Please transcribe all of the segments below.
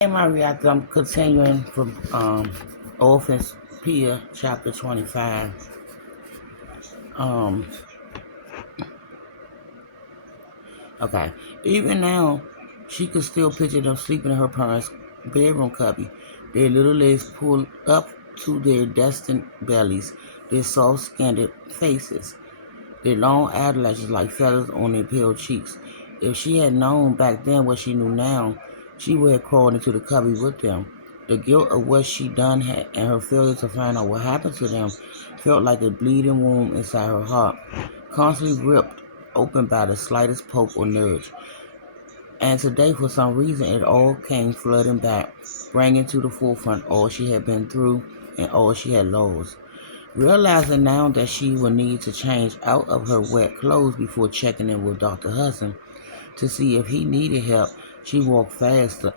In my reactor, I'm continuing from Orphan Chapter 25. Um, okay. Even now, she could still picture them sleeping in her parents' bedroom cubby, their little legs pulled up to their destined bellies, their soft-skinned faces, their long eyelashes like feathers on their pale cheeks. If she had known back then what she knew now, she would have crawled into the cubby with them. The guilt of what she done and her failure to find out what happened to them felt like a bleeding wound inside her heart, constantly ripped open by the slightest poke or nudge. And today, for some reason, it all came flooding back, bringing to the forefront all she had been through and all she had lost. Realizing now that she would need to change out of her wet clothes before checking in with Dr. Hudson to see if he needed help, she walked faster.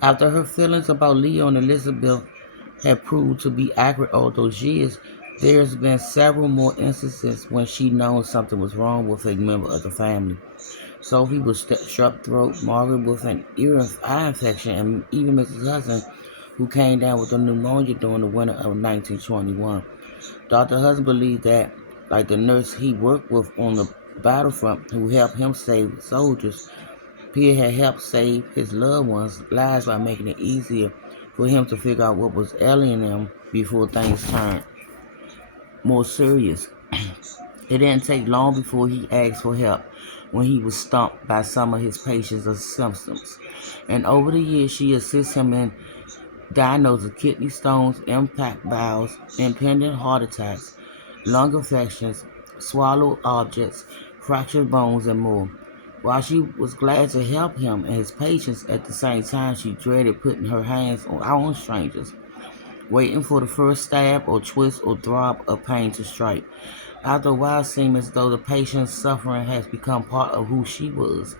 After her feelings about Leo and Elizabeth had proved to be accurate all those years, there's been several more instances when she known something was wrong with a member of the family. Sophie with strep throat, Margaret with an eye infection, and even Mrs. Hudson, who came down with a pneumonia during the winter of 1921. Dr. Hudson believed that, like the nurse he worked with on the battlefront who helped him save soldiers, Pierre had helped save his loved ones' lives by making it easier for him to figure out what was ailing them before things turned more serious. It didn't take long before he asked for help when he was stumped by some of his patients' symptoms. And over the years, she assists him in diagnosing kidney stones, impact valves, impending heart attacks, lung infections, swallowed objects, fractured bones, and more. While she was glad to help him and his patients, at the same time she dreaded putting her hands on strangers, waiting for the first stab or twist or throb of pain to strike. After a while, it seemed as though the patient's suffering has become part of who she was,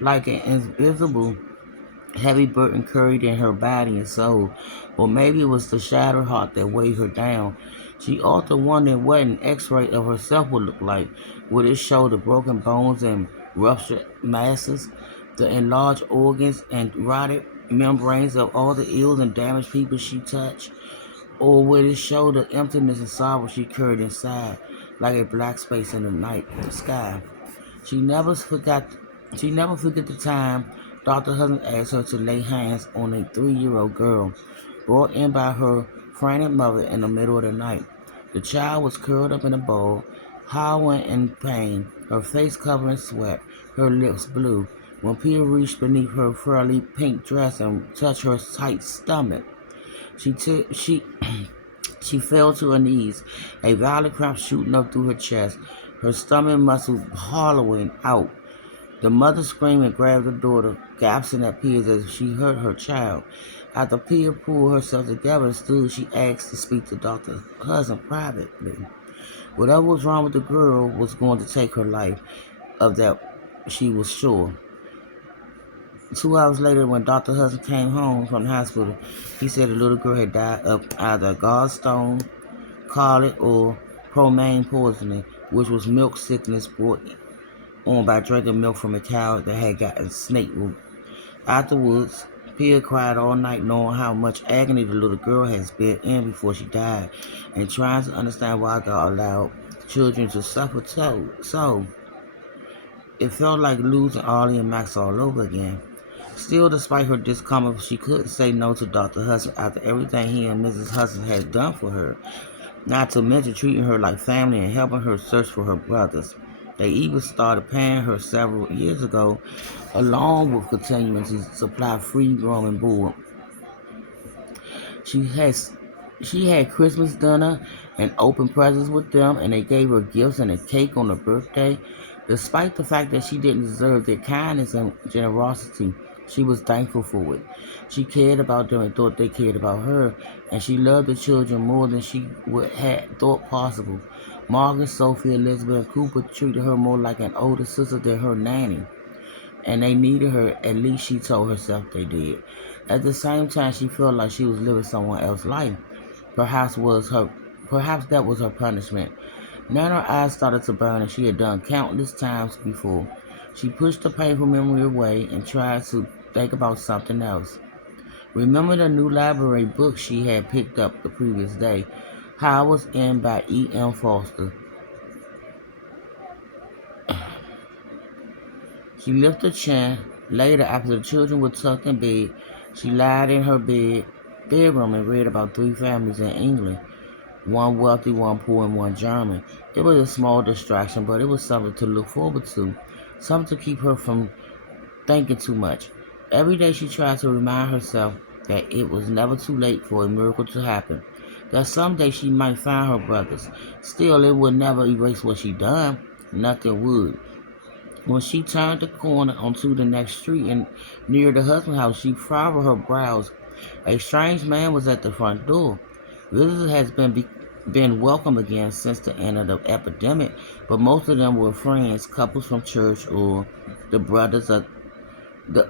like an invisible heavy burden carried in her body and soul, or maybe it was the shattered heart that weighed her down. She often wondered what an x-ray of herself would look like. Would it show the broken bones and ruptured masses, the enlarged organs and rotted membranes of all the ill and damaged people she touched? Or would it show the emptiness and sorrow she carried inside, like a black space in the night sky? She never forgot she never forget the time Dr. Hudson asked her to lay hands on a 3-year-old girl brought in by her frantic mother in the middle of the night. The child was curled up in a ball, howling in pain, her face covered in sweat, her lips blue. When Peter reached beneath her frilly pink dress and touched her tight stomach, she took she she fell to her knees, a violent cramp shooting up through her chest, her stomach muscles hollowing out. The mother screamed and grabbed her daughter, gasping at Piers as if she hurt her child. After Pia pulled herself together and stood, she asked to speak to Dr. Hudson privately. Whatever was wrong with the girl was going to take her life, of that she was sure. 2 hours later, when Dr. Hudson came home from the hospital, he said the little girl had died of either gallstone, colic, or romaine poisoning, which was milk sickness brought on by drinking milk from a cow that had gotten snake root. Afterwards, Pia cried all night knowing how much agony the little girl has been in before she died, and trying to understand why God allowed children to suffer so. It felt like losing Ollie and Max all over again. Still, despite her discomfort, she couldn't say no to Dr. Hudson after everything he and Mrs. Hudson had done for her, not to mention treating her like family and helping her search for her brothers. They even started paying her several years ago, along with continuing to supply free room and board. She has she had Christmas dinner and opened presents with them, and they gave her gifts and a cake on her birthday. Despite the fact that she didn't deserve their kindness and generosity, she was thankful for it. She cared about them and thought they cared about her, and she loved the children more than she would had thought possible. Margaret, Sophie, Elizabeth, and Cooper treated her more like an older sister than her nanny, and they needed her, at least she told herself they did. At the same time, she felt like she was living someone else's life. Perhaps was her perhaps that was her punishment. Now her eyes started to burn as she had done countless times before. She pushed the painful memory away and tried to think about something else. Remember the new library book she had picked up the previous day? Howard's End by E.M. Foster. She lifted her chin. Later, after the children were tucked in bed, she lied in her bedroom and read about three families in England. One wealthy, one poor, and one German. It was a small distraction, but it was something to look forward to. Something to keep her from thinking too much. Every day she tried to remind herself that it was never too late for a miracle to happen. That someday she might find her brothers. Still, it would never erase what she done. Nothing would. When she turned the corner onto the next street and near the husband's house, she furrowed her brows. A strange man was at the front door. Visitors has been welcome again since the end of the epidemic, but most of them were friends, couples from church, or the brothers of the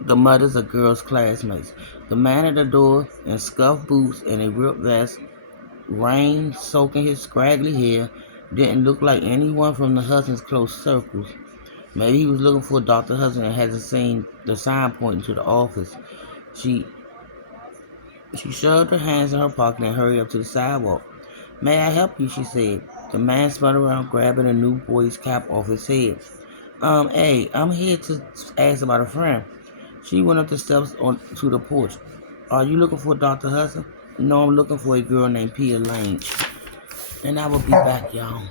the mothers of girls' classmates. The man at the door in scuffed boots and a ripped vest, rain soaking his scraggly hair, didn't look like anyone from the Hudson's close circles. Maybe he was looking for Dr. Hudson and hadn't seen the sign pointing to the office. She she shoved her hands in her pocket and hurried up to the sidewalk. "May I help you?" she said. The man spun around, grabbing a new boy's cap off his head. Hey, I'm here to ask about a friend. She went up the steps on to the porch. "Are you looking for Dr. Hudson?" "No, I'm looking for a girl named Pia Lane." And I will be back, y'all.